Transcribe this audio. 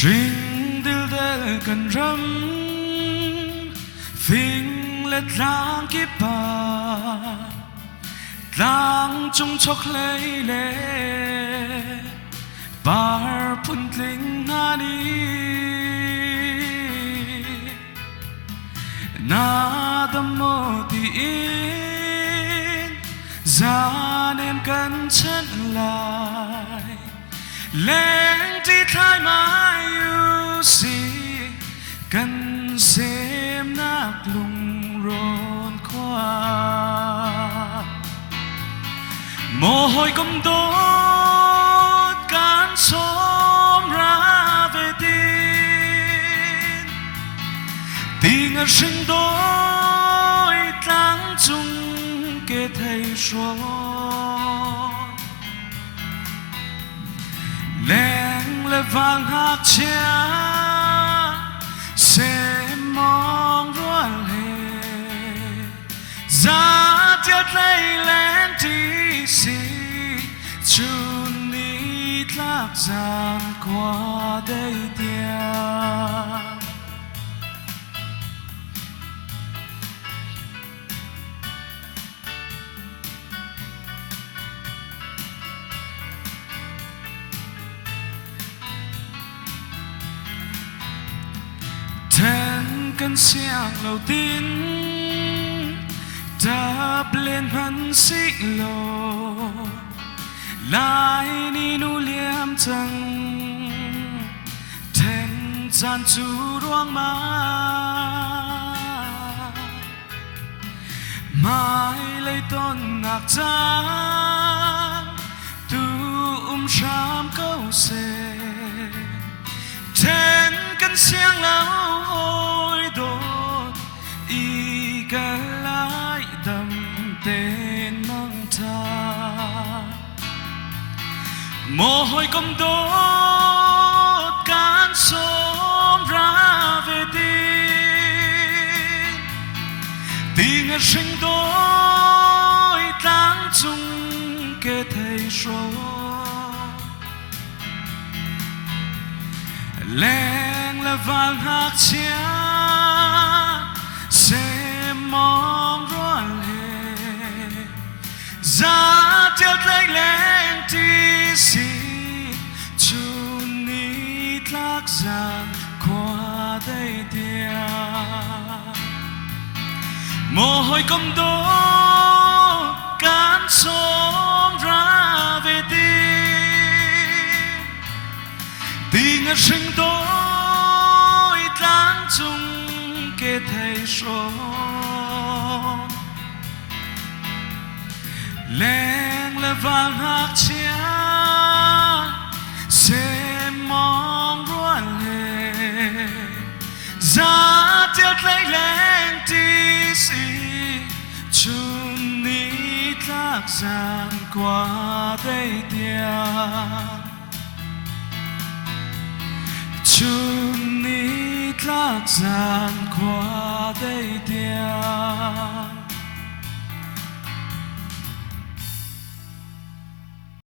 Sinh till det kan ram Phing let lang ki pa Lang chung chok lei le Bar pun tling hani Na đam mô ti in Gian em cần chân lại Lên ti thay mai yêu si Cần xem nạc lung rôn khoa Mồ hôi công tốt Cán xóm ra về tin Tình ở sinh đôi Tăng chung kê thầy số Leng le vang hạc chia Sẽ mong ruan hề Giá tiết lấy lên tí xì Chun đi lạc giang qua đây tia Then cần xiang lâu tin Đáp lên hẳn xích lô Lại ni nu liêm chân Then gian chú ruang má Mai lấy tôn ngạc giang Tu sham câu xe Then cần xiang lâu hôi đốt Y cả lại đầm tên mang ta Mồ hôi công đốt Cán xóm ra về tin Tình ở sinh đôi Tăng chung kê thầy số Leng là vang hạc chia Sẽ mong ruan hề Giá tiết lấy lên tí xì Chun ít lạc giang qua đây tia Mồ hôi công đốt Cán xóm ra về tin Tình ở sinh đôi Tăng chung kê thầy số Leng là vang hạc chia Sẽ mong ruan hề Giá tiết lấy lên tí xì Chun ít lạc giang qua đây tia Chun ít lạc giang qua đây tia